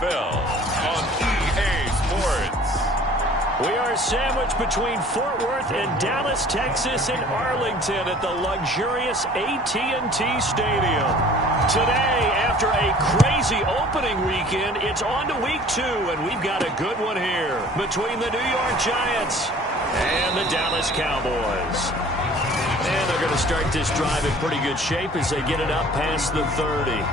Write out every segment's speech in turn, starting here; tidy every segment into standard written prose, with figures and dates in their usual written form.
NFL on EA Sports. We are sandwiched between Fort Worth and Dallas, Texas, and Arlington at the luxurious AT&T Stadium. Today, after a crazy opening weekend, it's on to week 2, and we've got a good one here between the New York Giants and the Dallas Cowboys. And they're going to start this drive in pretty good shape as they get it up past the 30.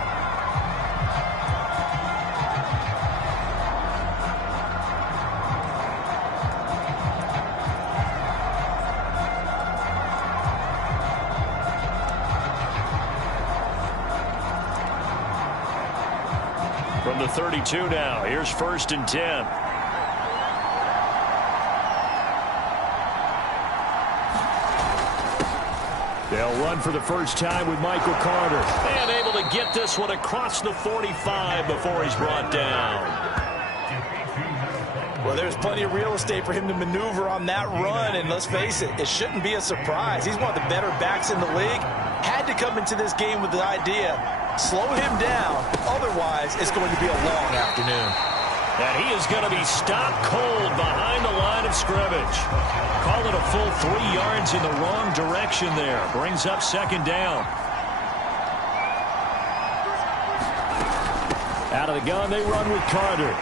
From the 32 now, here's 1st and 10. They'll run for the first time with Michael Carter. And able to get this one across the 45 before he's brought down. Well, there's plenty of real estate for him to maneuver on that run, and let's face it, it shouldn't be a surprise. He's one of the better backs in the league. Had to come into this game with the idea, slow him down, otherwise it's going to be a long afternoon. And he is going to be stopped cold behind the line of scrimmage. Call it a full 3 yards in the wrong direction there. Brings up 2nd down. Out of the gun, they run with Carter.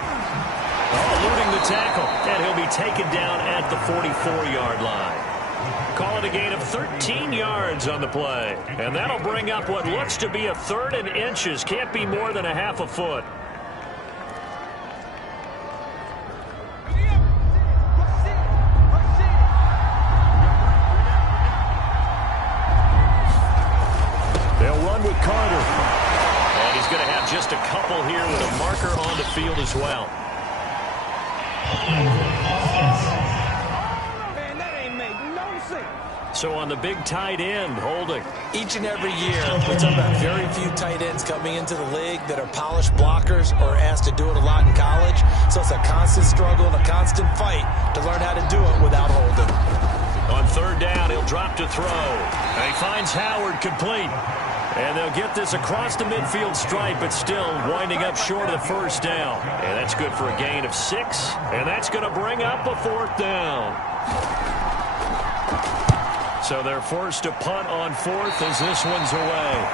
Eluding the tackle, and he'll be taken down at the 44-yard line. Call it a gain of 13 yards on the play. And that'll bring up what looks to be a 3rd and inches. Can't be more than a half a foot. They'll run with Carter. And he's going to have just a couple here with a marker on the field as well. Man, that ain't make no sense. So on the big tight end, holding. Each and every year, we talk about very few tight ends coming into the league that are polished blockers or asked to do it a lot in college. So it's a constant struggle and a constant fight to learn how to do it without holding. On 3rd down, he'll drop to throw. And he finds Howard complete. And they'll get this across the midfield stripe, but still winding up short of the 1st down. And that's good for a gain of 6. And that's going to bring up a 4th down. So they're forced to punt on 4th as this one's away.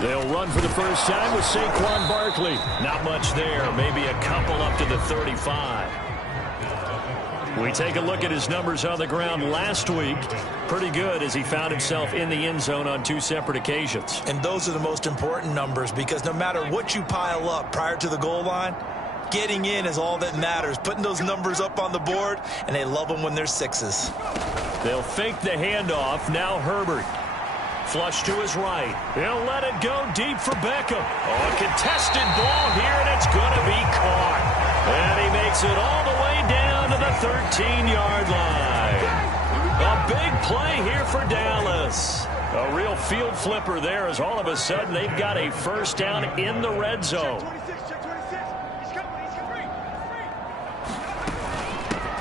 They'll run for the first time with Saquon Barkley. Not much there, maybe a couple up to the 35. We take a look at his numbers on the ground last week. Pretty good as he found himself in the end zone on 2 separate occasions. And those are the most important numbers because no matter what you pile up prior to the goal line, getting in is all that matters. Putting those numbers up on the board, and they love them when they're 6s. They'll fake the handoff. Now Herbert. Flush to his right. He'll let it go deep for Beckham. Oh, a contested ball here, and it's going to be caught. And he makes it all the way down to the 13-yard line. A big play here for Dallas. A real field flipper there as all of a sudden they've got a 1st down in the red zone.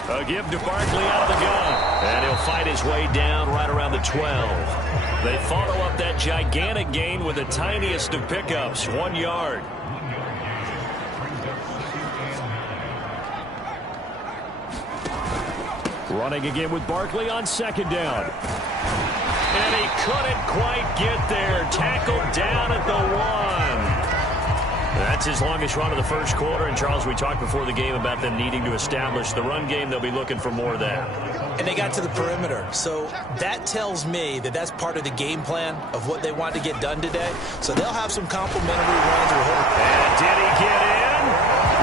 A give to Barkley out of the gun. And he'll fight his way down right around the 12. They follow up that gigantic gain with the tiniest of pickups, 1 yard. Running again with Barkley on 2nd down. And he couldn't quite get there. Tackled down at the 1. That's his longest run of the 1st quarter. And, Charles, we talked before the game about them needing to establish the run game. They'll be looking for more of that. And they got to the perimeter. So that tells me that that's part of the game plan of what they want to get done today. So they'll have some complimentary runs. And did he get in?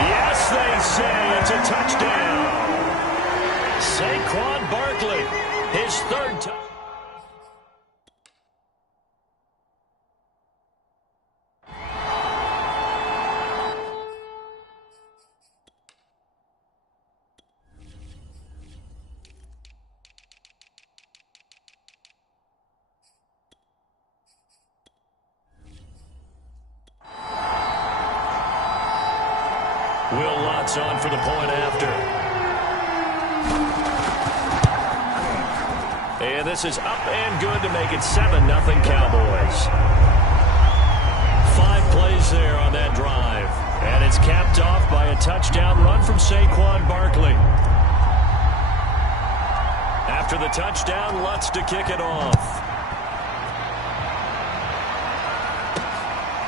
Yes, they say it's a touchdown. Saquon Barkley, his 3rd touchdown. Will Lutz on for the point after. And this is up and good to make it 7-0 Cowboys. 5 plays there on that drive. And it's capped off by a touchdown run from Saquon Barkley. After the touchdown, Lutz to kick it off.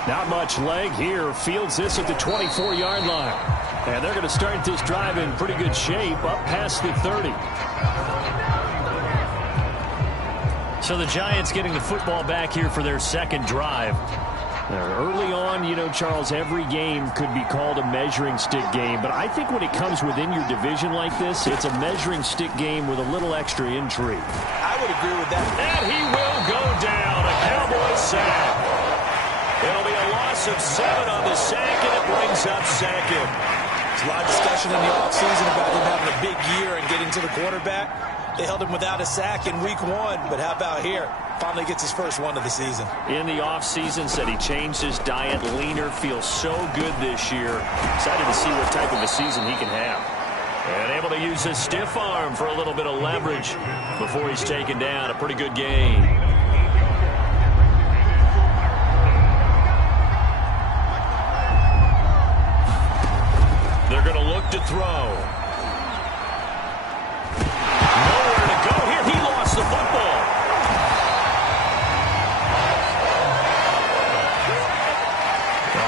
Not much leg here. Fields this at the 24-yard line. And they're going to start this drive in pretty good shape, up past the 30. So the Giants getting the football back here for their second drive. Early on, you know, Charles, every game could be called a measuring stick game. But I think when it comes within your division like this, it's a measuring stick game with a little extra intrigue. I would agree with that. And he will go down. A Cowboys sack. It'll be a loss of 7 on the sack, and it brings up second. There's a lot of discussion in the offseason about him having a big year and getting to the quarterback. They held him without a sack in week 1, but how about here? Finally gets his first one of the season. In the offseason, said he changed his diet, leaner, feels so good this year. Excited to see what type of a season he can have. And able to use his stiff arm for a little bit of leverage before he's taken down. A pretty good game. They're going to look to throw. Nowhere to go here. He lost the football.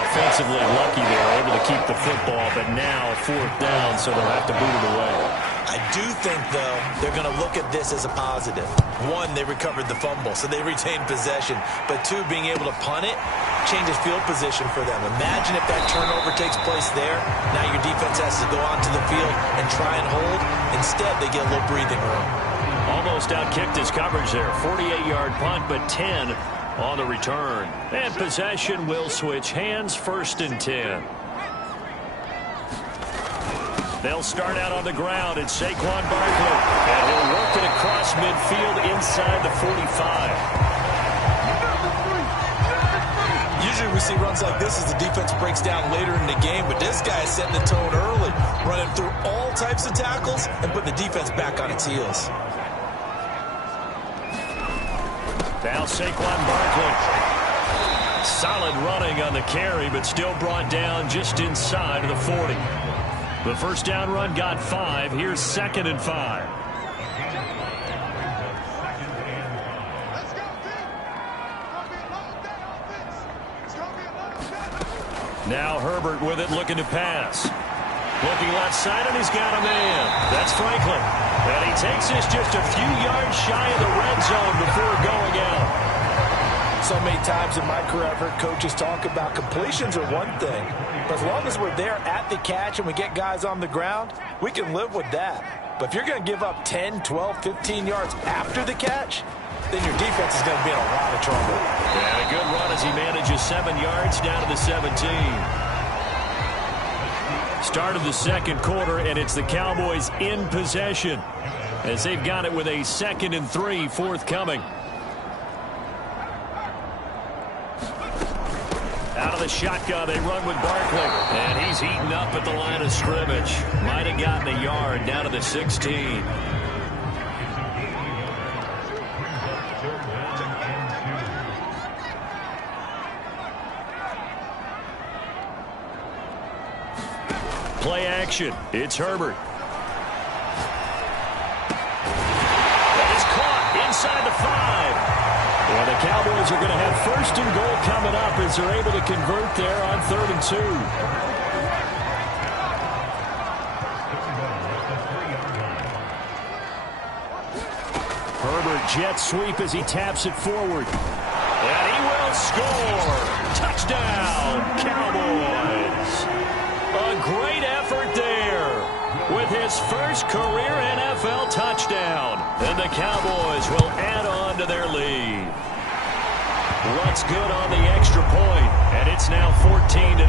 Offensively lucky they're able to keep the football, but now 4th down, so they'll have to boot it away. I do think, though, they're going to look at this as a positive. 1, they recovered the fumble, so they retained possession. But 2, being able to punt it changes field position for them. Imagine if that turnover takes place there. Now your defense has to go onto the field and try and hold. Instead, they get a little breathing room. Almost outkicked his coverage there. 48-yard punt, but 10 on the return. And possession will switch hands, 1st and 10. They'll start out on the ground. It's Saquon Barkley. And he'll work it across midfield inside the 45. Usually we see runs like this as the defense breaks down later in the game, but this guy is setting the tone early, running through all types of tackles and putting the defense back on its heels. Now Saquon Barkley. Solid running on the carry, but still brought down just inside of the 40. The first down run got 5. Here's 2nd and 5. Now Herbert with it, looking to pass. Looking left side, and he's got a man. That's Franklin. And he takes this just a few yards shy of the red zone before going out. So many times in my career, I've heard coaches talk about completions are one thing. But as long as we're there at the catch and we get guys on the ground, we can live with that. But if you're going to give up 10, 12, 15 yards after the catch, then your defense is going to be in a lot of trouble. And a good run as he manages 7 yards down to the 17. Start of the second quarter, and it's the Cowboys in possession as they've got it with a 2nd and 3 forthcoming. Out of the shotgun, they run with Barkley. And he's heating up at the line of scrimmage. Might have gotten a yard down to the 16. Play action. It's Herbert. That is caught inside the 5. Well, the Cowboys are going to have 1st and goal coming up as they're able to convert there on 3rd and 2. Herbert jet sweep as he taps it forward. And he will score. Touchdown, Cowboys. A great effort there with his first career NFL touchdown. And the Cowboys will add on to their lead. Lutz good on the extra point, and it's now 14-0.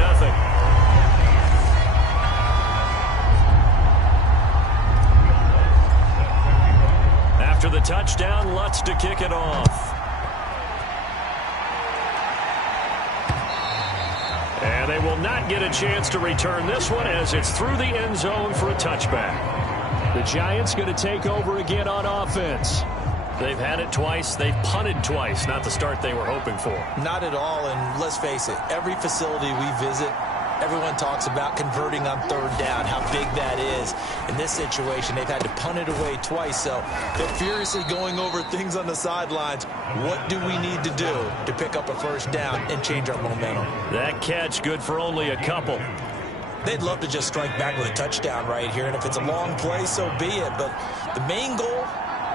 After the touchdown, Lutz to kick it off. And And they will not get a chance to return this one as it's through the end zone for a touchback. The Giants going to take over again on offense. They've had it twice. They've punted twice. Not the start they were hoping for. Not at all, and let's face it, every facility we visit, everyone talks about converting on third down, how big that is. In this situation, they've had to punt it away twice, so they're furiously going over things on the sidelines. What do we need to do to pick up a first down and change our momentum? That catch good for only a couple. They'd love to just strike back with a touchdown right here, and if it's a long play, so be it. But the main goal,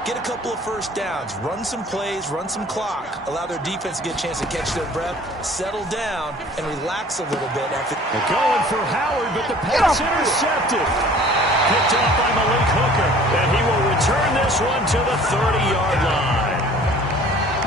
get a couple of first downs, run some plays, run some clock, allow their defense to get a chance to catch their breath, settle down, and relax a little bit. They're going for Howard, but the pass intercepted. Picked off by Malik Hooker, and he will return this one to the 30-yard line.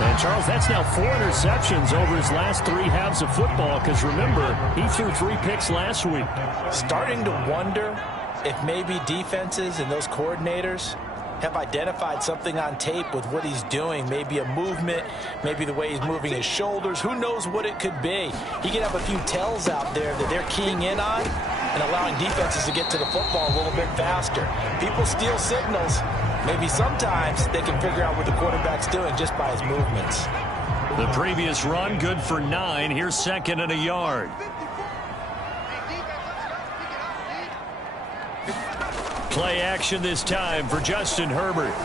And, Charles, that's now 4 interceptions over his last 3 halves of football because, remember, he threw 3 picks last week. Starting to wonder if maybe defenses and those coordinators have identified something on tape with what he's doing. Maybe a movement, maybe the way he's moving his shoulders. Who knows what it could be? He could have a few tells out there that they're keying in on and allowing defenses to get to the football a little bit faster. People steal signals. Maybe sometimes they can figure out what the quarterback's doing just by his movements. The previous run, good for 9. Here's 2nd and a yard. Play action this time for Justin Herbert.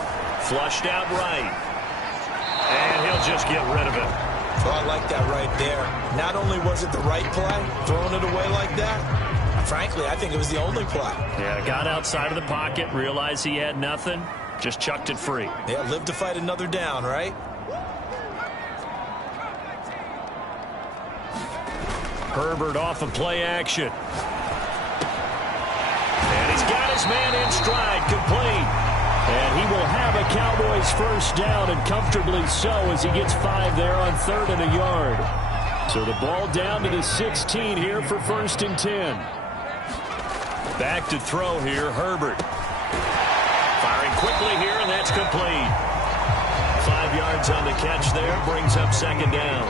Flushed out right. And he'll just get rid of it. Oh, I like that right there. Not only was it the right play, throwing it away like that, frankly, I think it was the only play. Yeah, got outside of the pocket, realized he had nothing, just chucked it free. Yeah, live to fight another down, right? Herbert off of play action. And he's got his man in stride, complete. And he will have a Cowboys first down, and comfortably so, as he gets 5 there on 3rd and a yard. So the ball down to the 16 here for 1st and 10. Back to throw here, Herbert. Firing quickly here, and that's complete. 5 yards on the catch there, brings up 2nd down.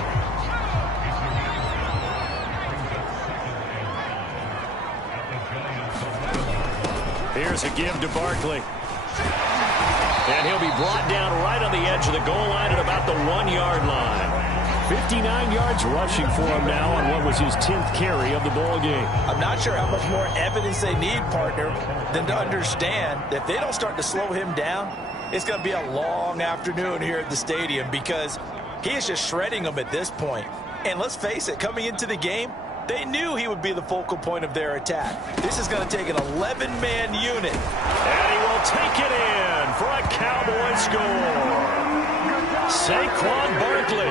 Here's a give to Barkley. And he'll be brought down right on the edge of the goal line at about the 1-yard line. 59 yards rushing for him now on what was his 10th carry of the ball game. I'm not sure how much more evidence they need, partner, than to understand that if they don't start to slow him down, it's going to be a long afternoon here at the stadium because he is just shredding them at this point. And let's face it, coming into the game, they knew he would be the focal point of their attack. This is going to take an 11-man unit. And he will take it in for a Cowboy score. Saquon Barkley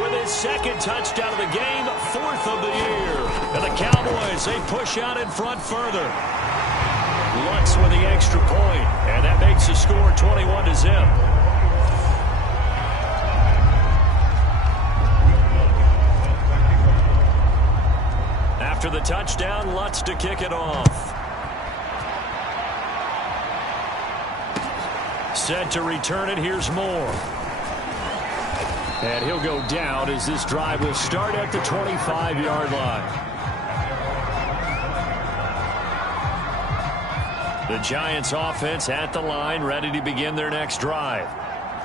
with his 2nd touchdown of the game, 4th of the year. And the Cowboys, they push out in front further. Lutz with the extra point, and that makes the score 21-0. After the touchdown, Lutz to kick it off. Set to return it, here's Moore. And he'll go down as this drive will start at the 25-yard line. The Giants offense at the line, ready to begin their next drive.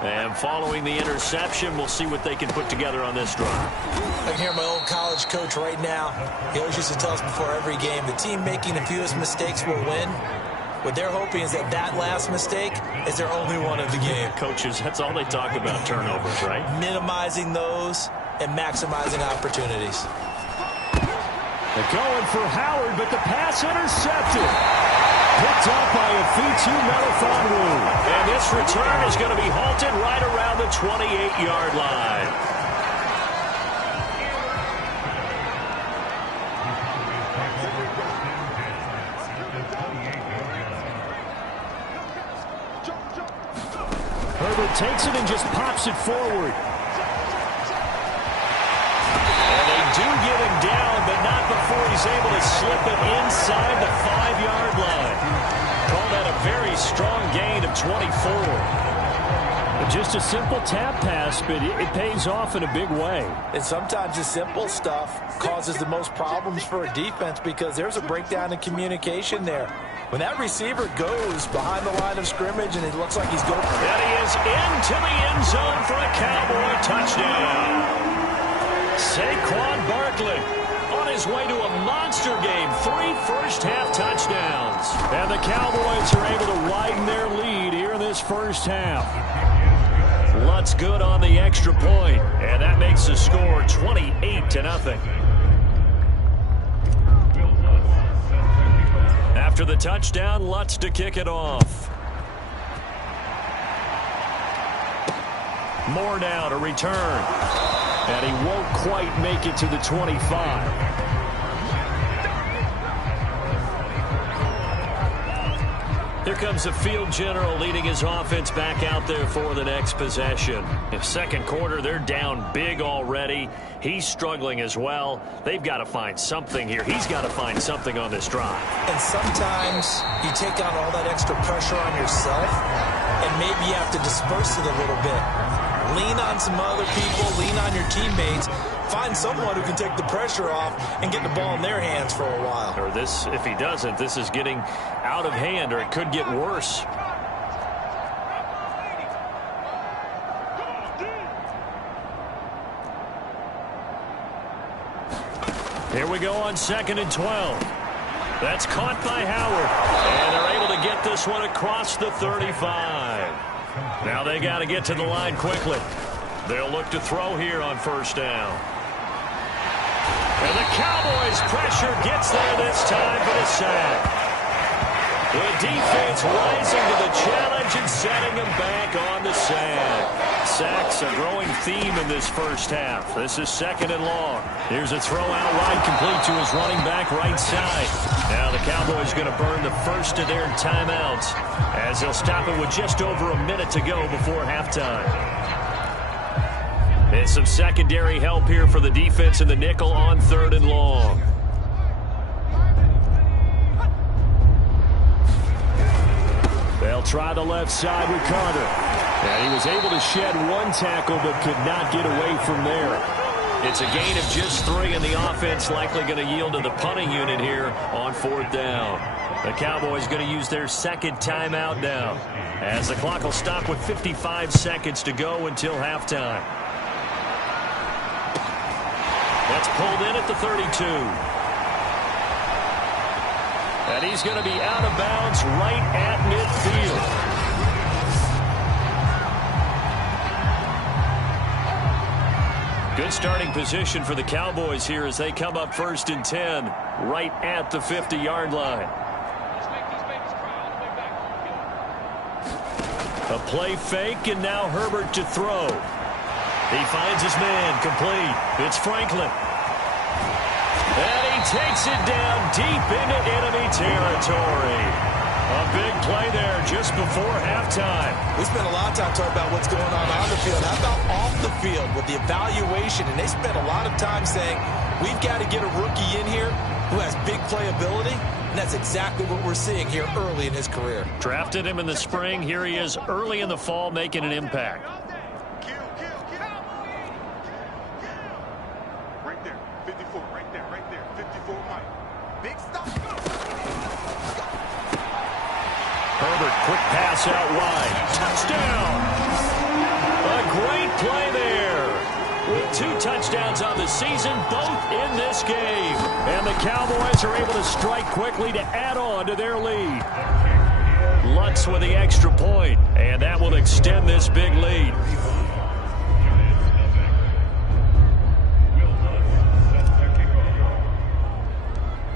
And following the interception, we'll see what they can put together on this drive. I can hear my old college coach right now. He always used to tell us before every game, the team making the fewest mistakes will win. What they're hoping is that that last mistake is their only one of the game. Coaches, that's all they talk about, turnovers, right? Minimizing those and maximizing opportunities. They're going for Howard, but the pass intercepted. Picked up by a Fitu Melifonwu. And this return is going to be halted right around the 28-yard line. Herbert takes it and just pops it forward. And they do get him down, but not before he's able to slip it inside the 5-yard line. Call that a very strong gain of 24. Just a simple tap pass, but it pays off in a big way. And sometimes the simple stuff causes the most problems for a defense because there's a breakdown in communication there. When that receiver goes behind the line of scrimmage and it looks like he's going... And he is into the end zone for a Cowboy touchdown. Saquon Barkley on his way to a monster game. 3 first-half touchdowns. And the Cowboys are able to widen their lead here in this first half. Lutz good on the extra point, and that makes the score 28-0. After the touchdown, Lutz to kick it off. Moore now to return. And he won't quite make it to the 25. Here comes the field general leading his offense back out there for the next possession. In second quarter, they're down big already. He's struggling as well. They've got to find something here. He's got to find something on this drive. And sometimes you take out all that extra pressure on yourself, and maybe you have to disperse it a little bit. Lean on some other people, lean on your teammates. Find someone who can take the pressure off and get the ball in their hands for a while. Or this, if he doesn't, this is getting out of hand, or it could get worse. Here we go on 2nd and 12. That's caught by Howard. And they're able to get this one across the 35. Now they got to get to the line quickly. They'll look to throw here on first down. And the Cowboys' pressure gets there this time for the sack. The defense rising to the challenge and setting them back on the sack. Sacks a growing theme in this first half. This is 2nd and long. Here's a throw out wide, complete to his running back right side. Now the Cowboys going to burn the first of their timeouts as they'll stop it with just over a minute to go before halftime. And some secondary help here for the defense in the nickel on 3rd and long. They'll try the left side with Carter. And he was able to shed one tackle but could not get away from there. It's a gain of just 3, and the offense likely going to yield to the punting unit here on 4th down. The Cowboys going to use their 2nd timeout now as the clock will stop with 55 seconds to go until halftime. That's pulled in at the 32. And he's going to be out of bounds right at midfield. Good starting position for the Cowboys here as they come up 1st and 10 right at the 50-yard line. A play fake, and now Herbert to throw. He finds his man, complete. It's Franklin. And he takes it down deep into enemy territory. A big play there just before halftime. We spent a lot of time talking about what's going on the field. How about off the field with the evaluation? And they spent a lot of time saying, we've got to get a rookie in here who has big playability. And that's exactly what we're seeing here early in his career. Drafted him in the spring. Here he is early in the fall making an impact. Right there, 54, right there, 54, Mike. Big stop. Herbert, quick pass out wide. Touchdown! A great play there. With 2 touchdowns on the season, both in this game. And the Cowboys are able to strike quickly to add on to their lead. Lutz with the extra point, and that will extend this big lead.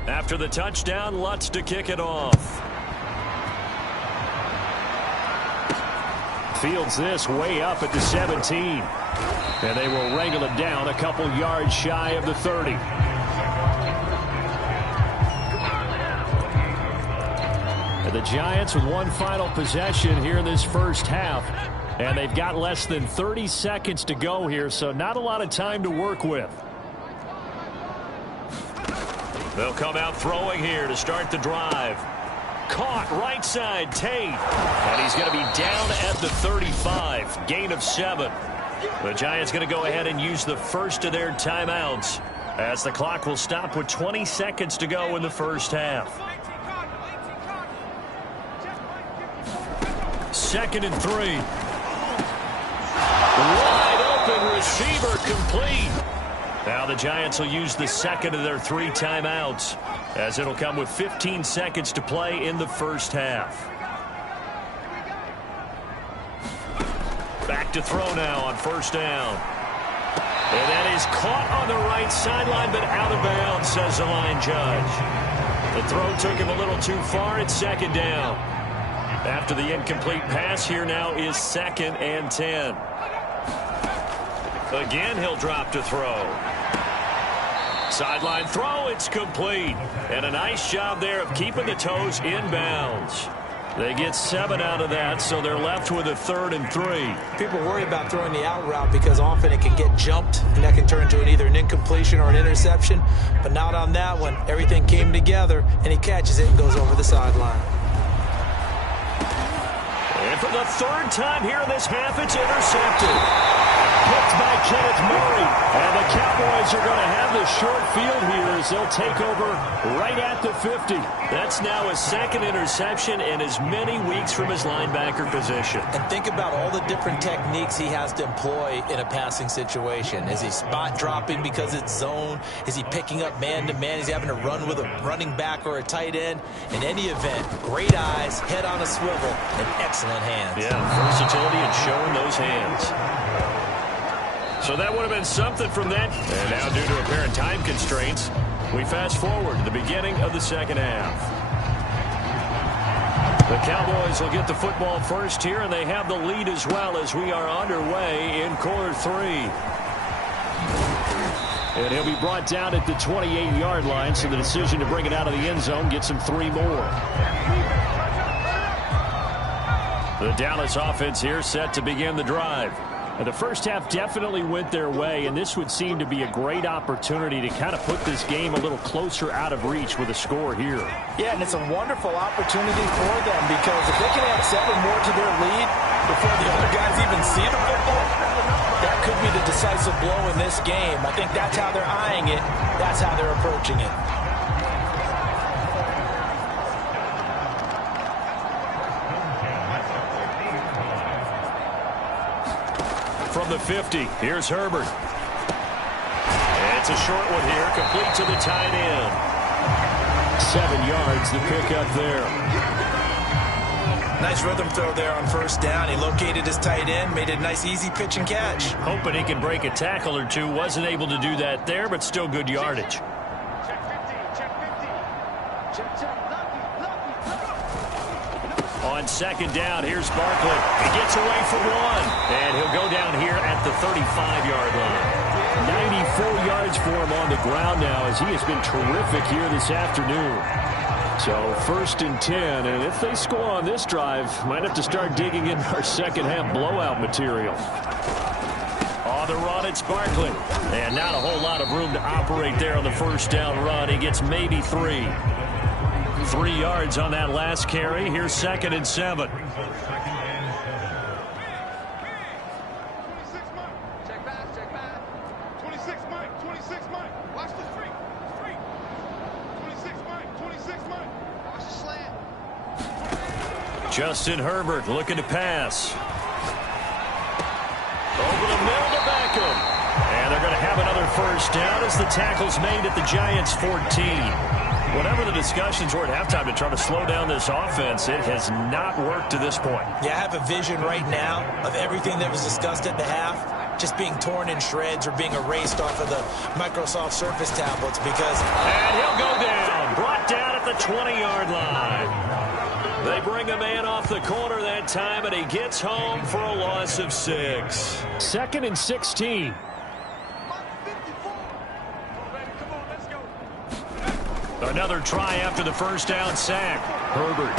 After the touchdown, Lutz to kick it off. Fields this way up at the 17. And they will wrangle it down a couple yards shy of the 30. And the Giants with one final possession here in this first half. And they've got less than 30 seconds to go here, so not a lot of time to work with. They'll come out throwing here to start the drive. caught right side, Tate. And he's going to be down at the 35. Gain of 7. The Giants going to go ahead and use the first of their timeouts as the clock will stop with 20 seconds to go in the first half. 2nd and 3. Wide open receiver complete. Now the Giants will use the second of their 3 timeouts as it'll come with 15 seconds to play in the first half. Back to throw now on 1st down. And that is caught on the right sideline, but out of bounds, says the line judge. The throw took him a little too far. It's 2nd down. After the incomplete pass, here now is 2nd and 10. Again, he'll drop to throw. Sideline throw, it's complete. And a nice job there of keeping the toes in bounds. They get 7 out of that, so they're left with a 3rd and 3. People worry about throwing the out route because often it can get jumped, and that can turn into either an incompletion or an interception. But not on that one. Everything came together, and he catches it and goes over the sideline. And for the 3rd time here in this half, it's intercepted. Picked by Kenneth Murray. And the Cowboys are going to have the short field here as they'll take over right at the 50. That's now a 2nd interception in as many weeks from his linebacker position. And think about all the different techniques he has to employ in a passing situation. Is he spot dropping because it's zone? Is he picking up man-to-man? Is he having to run with a running back or a tight end? In any event, great eyes, head on a swivel, and excellent hands. Yeah, versatility and showing those hands. So that would have been something from that. And now due to apparent time constraints, we fast forward to the beginning of the 2nd half. The Cowboys will get the football first here, and they have the lead as well as we are underway in quarter 3. And he'll be brought down at the 28-yard line, so the decision to bring it out of the end zone gets him 3 more. The Dallas offense here set to begin the drive. And the first half definitely went their way, and this would seem to be a great opportunity to kind of put this game a little closer out of reach with a score here. Yeah, and it's a wonderful opportunity for them because if they can add 7 more to their lead before the other guys even see the football, that could be the decisive blow in this game. I think that's how they're eyeing it. That's how they're approaching it. From the 50, here's Herbert. It's a short one here, complete to the tight end. 7 yards, the pickup there. Nice rhythm throw there on 1st down. He located his tight end, made it a nice easy pitch and catch. Hoping he can break a tackle or two. Wasn't able to do that there, but still good yardage. On 2nd down, here's Barkley. He gets away for 1, and he'll go down here at the 35-yard line. 94 yards for him on the ground now as he has been terrific here this afternoon. So 1st and 10, and if they score on this drive, might have to start digging in our 2nd half blowout material. On the run, it's Barkley. And not a whole lot of room to operate there on the 1st down run. He gets maybe 3. 3 yards on that last carry. Here's 2nd and 7. Check back. 26 Mike. 26 Mike. Watch the street. 26 Mike. Watch the slant. Justin Herbert looking to pass. Over the middle to Beckham. And they're going to have another 1st down as the tackle's made at the Giants' 14. Whatever the discussions were at halftime to try to slow down this offense, it has not worked to this point. Yeah, I have a vision right now of everything that was discussed at the half just being torn in shreds or being erased off of the Microsoft Surface tablets because... And he'll go down. Brought down at the 20-yard line. They bring a man off the corner that time, and he gets home for a loss of 6. 2nd and 16. Another try after the 1st down sack. Herbert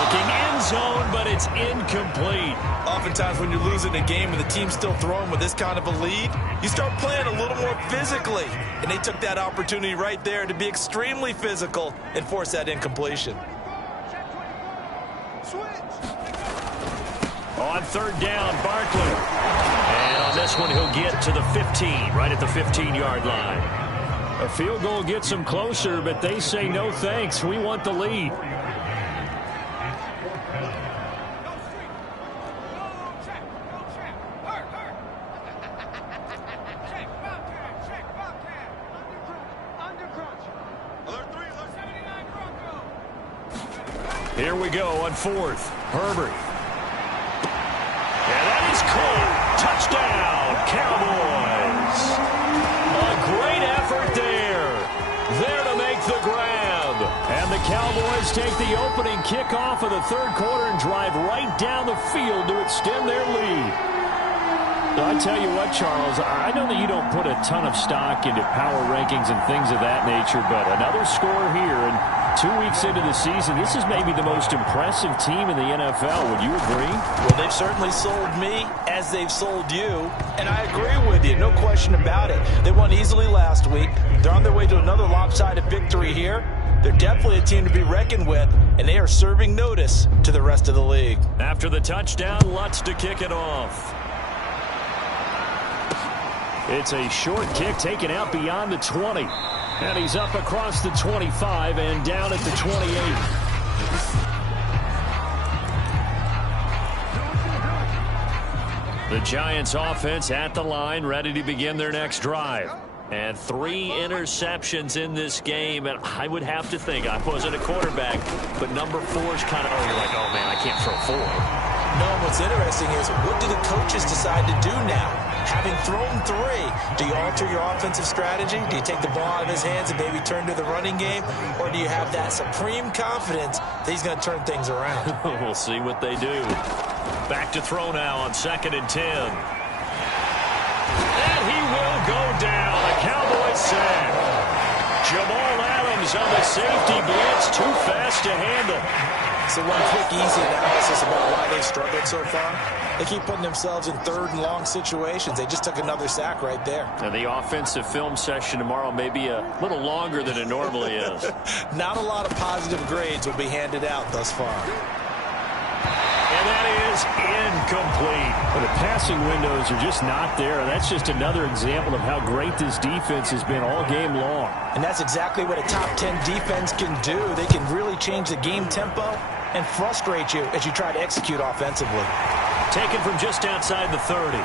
looking end zone, but it's incomplete. Oftentimes when you're losing a game and the team's still throwing with this kind of a lead, you start playing a little more physically. And they took that opportunity right there to be extremely physical and force that incompletion. On third down, Barkley. And on this one, he'll get to the 15, right at the 15-yard line. A field goal gets them closer, but they say no thanks. We want the lead. Here we go on fourth. Herbert. And that is caught. Touchdown, Cowboys. A great effort there. There to make the grab. And the Cowboys take the opening kickoff of the third quarter and drive right down the field to extend their lead. I tell you what, Charles, I know that you don't put a ton of stock into power rankings and things of that nature, but another score here, and 2 weeks into the season, this is maybe the most impressive team in the NFL. Would you agree? Well, they've certainly sold me as they've sold you, and I agree with you, no question about it. They won easily last week. They're on their way to another lopsided victory here. They're definitely a team to be reckoned with, and they are serving notice to the rest of the league. After the touchdown, Lutz to kick it off. It's a short kick taken out beyond the 20. And he's up across the 25 and down at the 28. The Giants offense at the line, ready to begin their next drive. And 3 interceptions in this game, and I would have to think, I wasn't a quarterback, but number 4 is kind of, you're like, oh man, I can't throw 4. No, what's interesting is, what do the coaches decide to do now? Having thrown 3, do you alter your offensive strategy? Do you take the ball out of his hands and maybe turn to the running game? Or do you have that supreme confidence that he's going to turn things around? We'll see what they do. Back to throw now on 2nd and 10. And he will go down. A Cowboys sack. Jamal Adams on the safety blitz. Too fast to handle. So one quick, easy analysis about why they've struggled so far. They keep putting themselves in 3rd and long situations. They just took another sack right there. And the offensive film session tomorrow may be a little longer than it normally is. Not a lot of positive grades will be handed out thus far. And that is incomplete. Well, the passing windows are just not there. And that's just another example of how great this defense has been all game long. And that's exactly what a top 10 defense can do. They can really change the game tempo and frustrate you as you try to execute offensively. Taken from just outside the 30.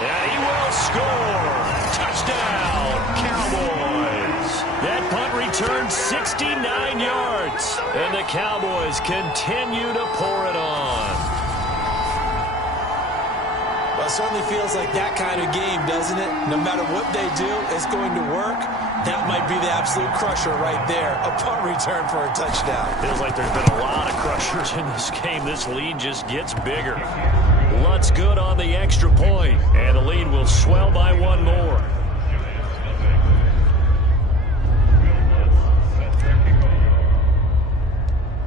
And he will score. Touchdown, Cowboys. That punt returned 69 yards. And the Cowboys continue to pour it on. Well, it certainly feels like that kind of game, doesn't it? No matter what they do, it's going to work. That might be the absolute crusher right there. A punt return for a touchdown. Feels like there's been a lot of crushers in this game. This lead just gets bigger. Lutz good on the extra point, and the lead will swell by 1 more.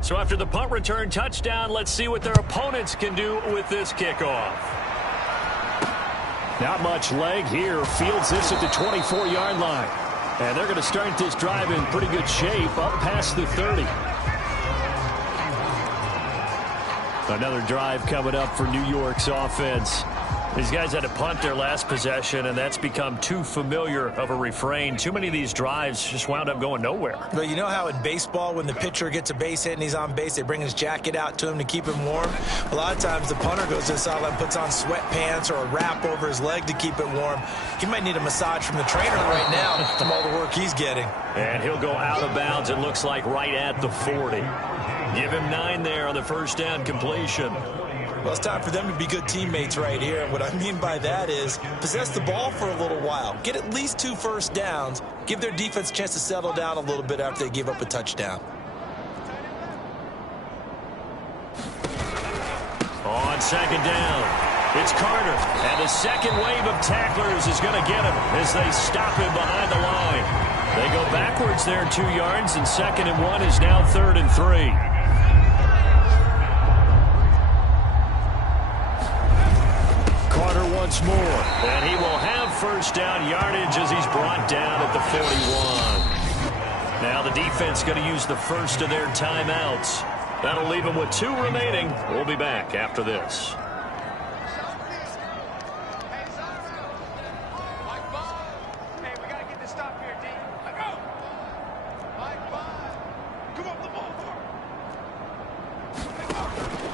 So after the punt return touchdown, let's see what their opponents can do with this kickoff. Not much leg here. Fields this at the 24-yard line. And they're going to start this drive in pretty good shape, up past the 30. Another drive coming up for New York's offense. These guys had to punt their last possession, and that's become too familiar of a refrain. Too many of these drives just wound up going nowhere. Well, you know how in baseball, when the pitcher gets a base hit and he's on base, they bring his jacket out to him to keep him warm? A lot of times the punter goes to the sideline, puts on sweatpants or a wrap over his leg to keep it warm. He might need a massage from the trainer right now from all the work he's getting. And he'll go out of bounds, it looks like, right at the 40. Give him 9 there on the first down completion. Well, it's time for them to be good teammates right here. And what I mean by that is possess the ball for a little while. Get at least 2 first downs. Give their defense a chance to settle down a little bit after they give up a touchdown. On 2nd down, it's Carter. And the second wave of tacklers is going to get him as they stop him behind the line. They go backwards there 2 yards, and 2nd and 1 is now 3rd and 3. Carter once more, and he will have first down yardage as he's brought down at the 41. Now the defense going to use the first of their timeouts. That'll leave them with 2 remaining. We'll be back after this.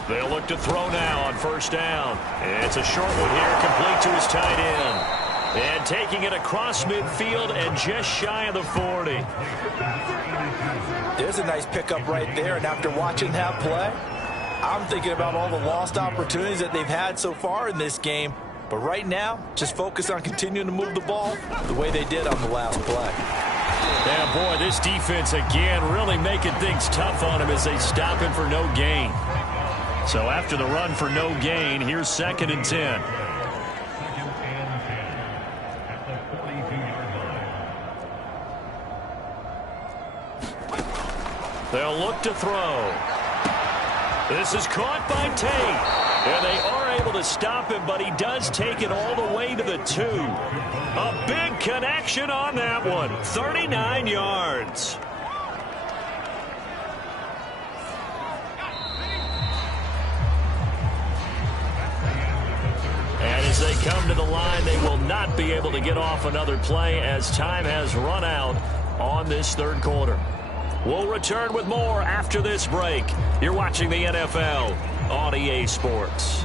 They'll look to throw now on first down. It's a short one here, complete to his tight end. And taking it across midfield and just shy of the 40. There's a nice pickup right there, and after watching that play, I'm thinking about all the lost opportunities that they've had so far in this game. But right now, just focus on continuing to move the ball the way they did on the last play. Yeah, boy, this defense again really making things tough on him as they stop him for no gain. So after the run for no gain, here's 2nd and 10. They'll look to throw. This is caught by Tate. And they are able to stop him, but he does take it all the way to the 2. A big connection on that one. 39 yards. And as they come to the line, they will not be able to get off another play as time has run out on this 3rd quarter. We'll return with more after this break. You're watching the NFL on EA Sports.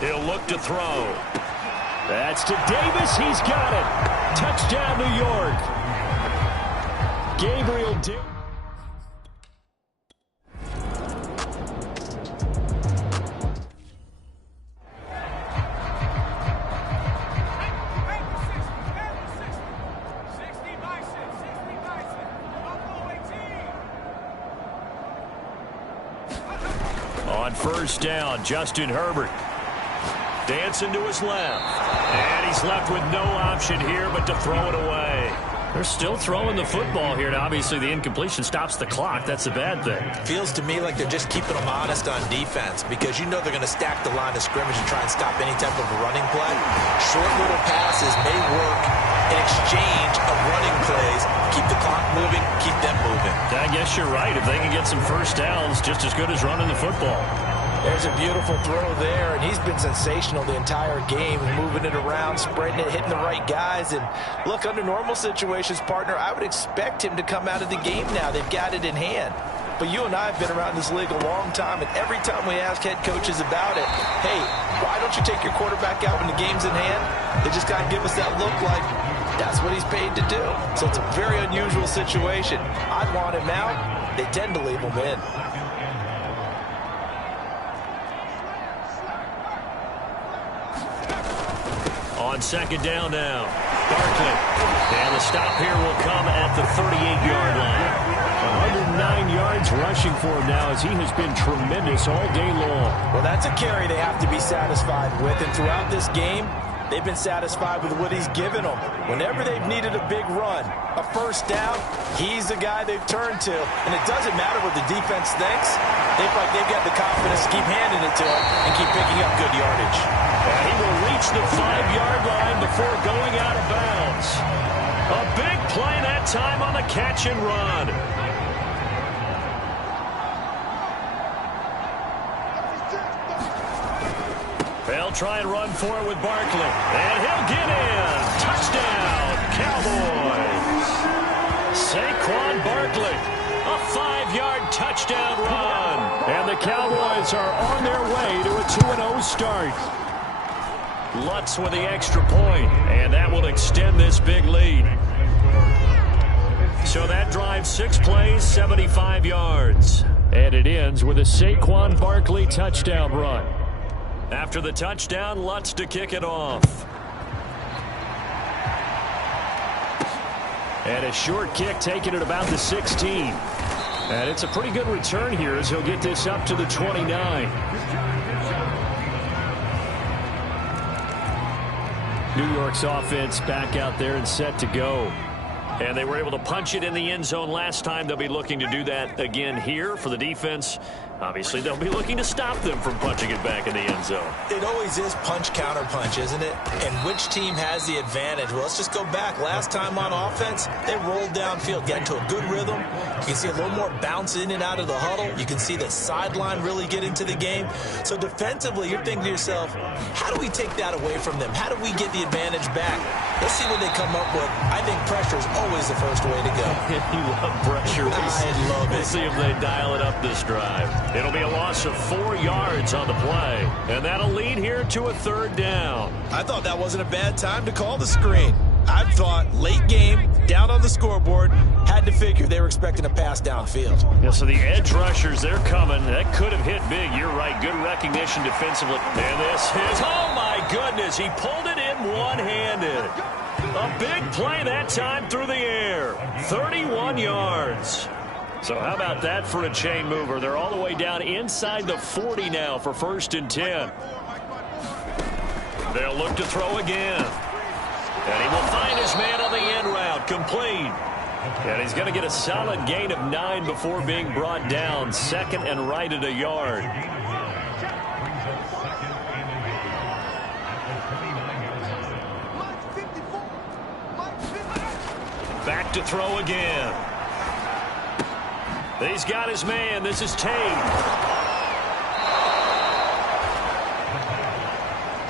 He'll look to throw. That's to Davis. He's got it. Touchdown, New York. Gabriel Davis. On first down, Justin Herbert dancing to his left. And he's left with no option here but to throw it away. They're still throwing the football here. Now, obviously, the incompletion stops the clock. That's a bad thing. Feels to me like they're just keeping them honest on defense because you know they're going to stack the line of scrimmage and try and stop any type of a running play. Short little passes may work in exchange of running plays. Keep the clock moving, keep them moving. I guess you're right. If they can get some first downs, just as good as running the football. There's a beautiful throw there, and he's been sensational the entire game, moving it around, spreading it, hitting the right guys. And look, under normal situations, partner, I would expect him to come out of the game now. They've got it in hand. But you and I have been around this league a long time, and every time we ask head coaches about it, hey, why don't you take your quarterback out when the game's in hand? They just got to give us that look like that's what he's paid to do. So it's a very unusual situation. I'd want him out. They tend to leave him in. On second down now, Barkley. And the stop here will come at the 38-yard line. 109 yards rushing for him now as he has been tremendous all day long. Well, that's a carry they have to be satisfied with. And throughout this game, they've been satisfied with what he's given them. Whenever they've needed a big run, a first down, he's the guy they've turned to. And it doesn't matter what the defense thinks. They've got the confidence to keep handing it to him and keep picking up good yardage. And he will reach the 5-yard line before going out of bounds. A big play that time on the catch and run. They'll try and run for it with Barkley. And he'll get in. Touchdown, Cowboys. Saquon Barkley. A 5-yard touchdown run. And the Cowboys are on their way to a 2-0 start. Lutz with the extra point, and that will extend this big lead. So that drives 6 plays, 75 yards. And it ends with a Saquon Barkley touchdown run. After the touchdown, Lutz to kick it off. And a short kick taken at about the 16. And it's a pretty good return here as he'll get this up to the 29. New York's offense back out there and set to go. And they were able to punch it in the end zone last time. They'll be looking to do that again here for the defense. Obviously, they'll be looking to stop them from punching it back in the end zone. It always is punch, counter punch, isn't it? And which team has the advantage? Well, let's just go back. Last time on offense, they rolled downfield, got into a good rhythm. You can see a little more bounce in and out of the huddle. You can see the sideline really get into the game. So defensively, you're thinking to yourself, how do we take that away from them? How do we get the advantage back? Let's see what they come up with. I think pressure is always the first way to go. You love pressure. I love it. We'll see if they dial it up this drive. It'll be a loss of 4 yards on the play, and that'll lead here to a third down. I thought that wasn't a bad time to call the screen. I thought late game, down on the scoreboard, had to figure they were expecting a pass downfield. Yeah, so the edge rushers, they're coming. That could have hit big. You're right. Good recognition defensively. And this is, oh my goodness, he pulled it in one-handed. A big play that time through the air. 31 yards. So how about that for a chain mover? They're all the way down inside the 40 now for 1st and 10. They'll look to throw again. And he will find his man on the end route. Complete. And he's going to get a solid gain of 9 before being brought down. 2nd and right at a yard. Back to throw again. He's got his man. This is Tate.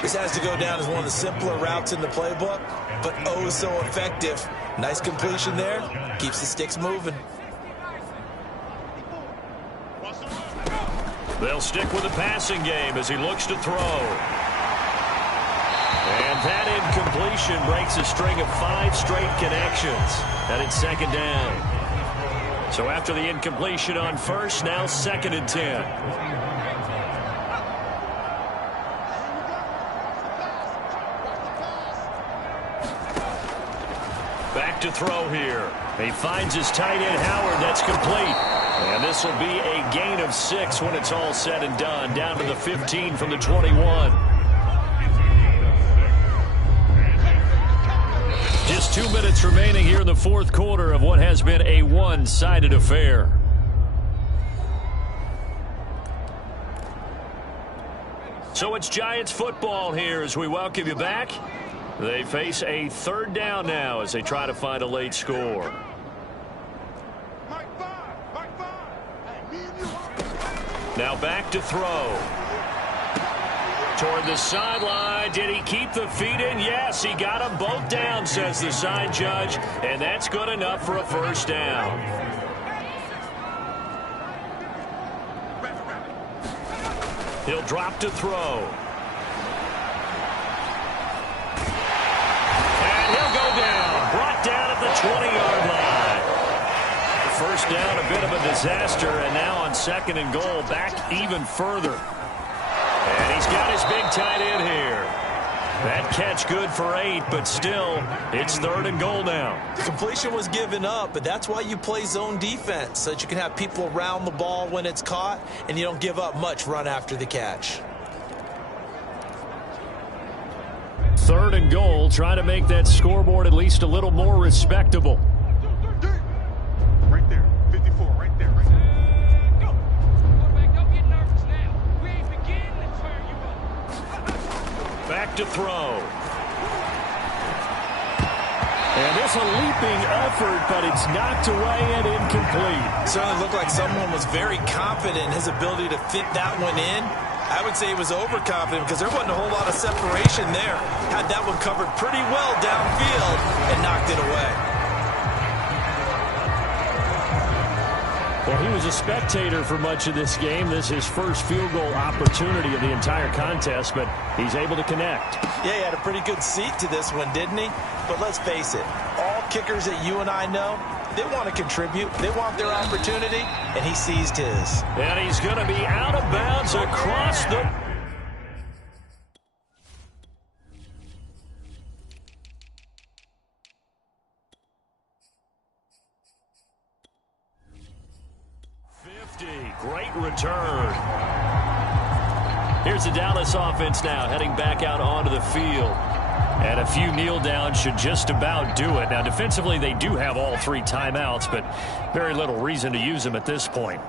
This has to go down as one of the simpler routes in the playbook, but oh so effective. Nice completion there. Keeps the sticks moving. They'll stick with the passing game as he looks to throw. And that incompletion breaks a string of 5 straight connections. And it's 2nd down. So after the incompletion on 1st, now 2nd and 10. Back to throw here. He finds his tight end, Howard. That's complete. And this will be a gain of 6 when it's all said and done. Down to the 15 from the 21. Just 2 minutes remaining here in the 4th quarter of what has been a one-sided affair. So it's Giants football here as we welcome you back. They face a 3rd down now as they try to find a late score. Now back to throw. Toward the sideline. Did he keep the feet in? Yes, he got them both down, says the side judge. And that's good enough for a 1st down. He'll drop to throw. And he'll go down. Brought down at the 20-yard line. 1st down, a bit of a disaster. And now on 2nd and goal, back even further. And he's got his big tight end here. That catch good for 8, but still, it's 3rd and goal now. The completion was given up, but that's why you play zone defense, so that you can have people around the ball when it's caught, and you don't give up much run after the catch. 3rd and goal, trying to make that scoreboard at least a little more respectable. Right there, 54, right there, right there. Back to throw. And this a leaping effort, but it's knocked away and incomplete. Certainly looked like someone was very confident in his ability to fit that one in. I would say he was overconfident because there wasn't a whole lot of separation there. Had that one covered pretty well downfield and knocked it away. Well, he was a spectator for much of this game. This is his first field goal opportunity of the entire contest, but he's able to connect. Yeah, he had a pretty good seat to this one, didn't he? But let's face it, all kickers that you and I know, they want to contribute. They want their opportunity, and he seized his. And he's going to be out of bounds across the... Great return. Here's the Dallas offense now heading back out onto the field. And a few kneel downs should just about do it. Now, defensively, they do have all 3 timeouts, but very little reason to use them at this point.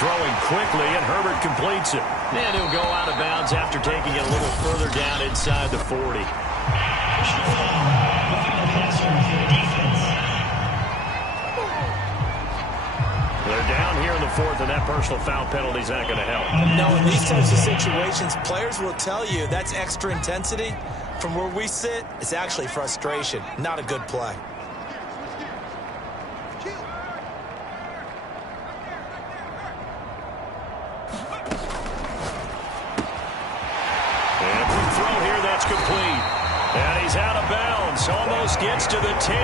Throwing quickly, and Herbert completes it. And he'll go out of bounds after taking it a little further down inside the 40. They're down here in the 4th, and that personal foul penalty is not going to help. No, in these types of situations, players will tell you that's extra intensity. From where we sit, it's actually frustration, not a good play. Complete. And he's out of bounds. Almost gets to the 10.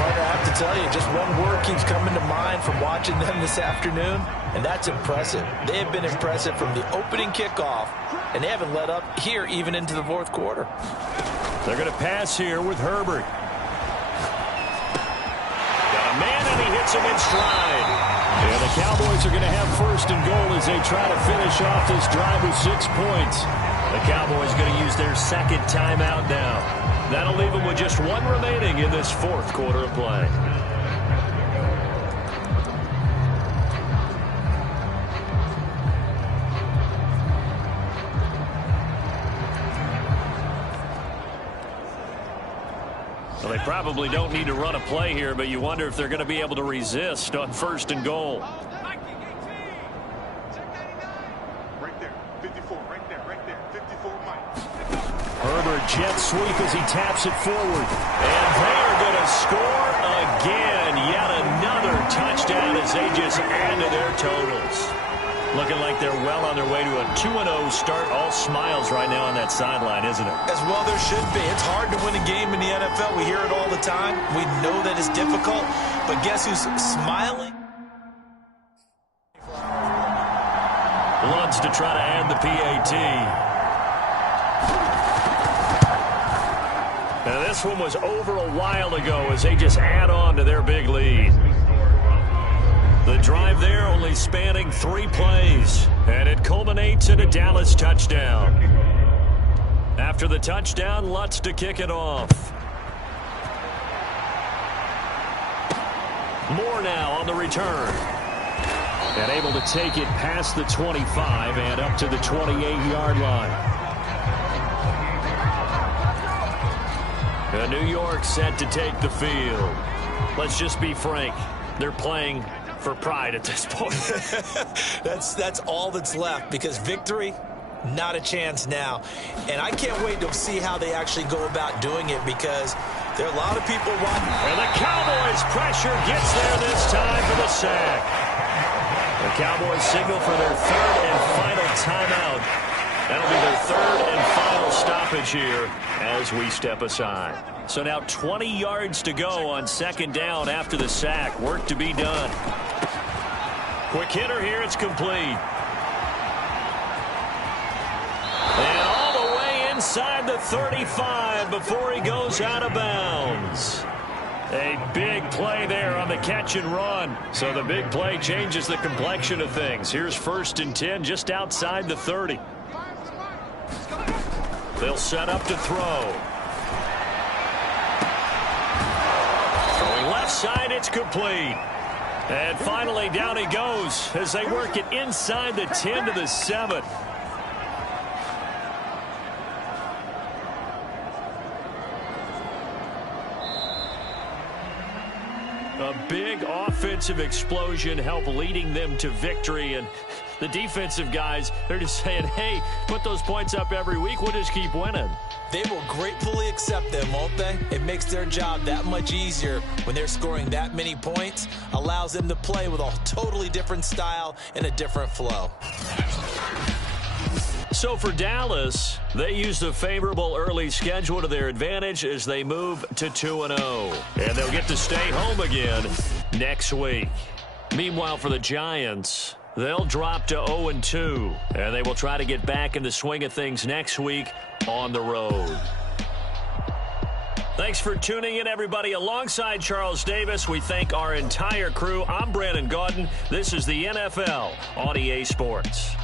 Partner, I have to tell you, just one word keeps coming to mind from watching them this afternoon, and that's impressive. They have been impressive from the opening kickoff, and they haven't let up here even into the 4th quarter. They're going to pass here with Herbert. Got a man, and he hits him in stride. And the Cowboys are going to have 1st and goal as they try to finish off this drive with 6 points. The Cowboys going to use their 2nd timeout now. That'll leave them with just 1 remaining in this 4th quarter of play. Well, they probably don't need to run a play here, but you wonder if they're going to be able to resist on 1st and goal. Herbert jet sweep as he taps it forward. And they're going to score again. Yet another touchdown as they just add to their totals. Looking like they're well on their way to a 2-0 start. All smiles right now on that sideline, isn't it? As well there should be. It's hard to win a game in the NFL. We hear it all the time. We know that it's difficult. But guess who's smiling? Lutz to try to add the PAT. Now, this one was over a while ago as they just add on to their big lead. The drive there only spanning 3 plays, and it culminates in a Dallas touchdown. After the touchdown, Lutz to kick it off. Moore now on the return. And able to take it past the 25 and up to the 28-yard line. New York set to take the field. Let's just be frank. They're playing for pride at this point. That's all that's left, because victory, not a chance now. And I can't wait to see how they actually go about doing it, because there are a lot of people wanting. And the Cowboys' pressure gets there this time for the sack. The Cowboys signal for their 3rd and final timeout. That'll be their 3rd and final stoppage here as we step aside. So now 20 yards to go on 2nd down after the sack. Work to be done. Quick hitter here. It's complete. And all the way inside the 35 before he goes out of bounds. A big play there on the catch and run. So the big play changes the complexion of things. Here's 1st and 10 just outside the 30. They'll set up to throw. Throwing left side, it's complete. And finally down he goes as they work it inside the 10 to the 7. A big offensive explosion helped leading them to victory, and the defensive guys, they're just saying, hey, put those points up every week, we'll just keep winning. They will gratefully accept them, won't they? It makes their job that much easier when they're scoring that many points, allows them to play with a totally different style and a different flow. So for Dallas, they use the favorable early schedule to their advantage as they move to 2-0. And they'll get to stay home again next week. Meanwhile, for the Giants, they'll drop to 0-2. And they will try to get back in the swing of things next week on the road. Thanks for tuning in, everybody. Alongside Charles Davis, we thank our entire crew. I'm Brandon Gaudin. This is the NFL on EA Sports.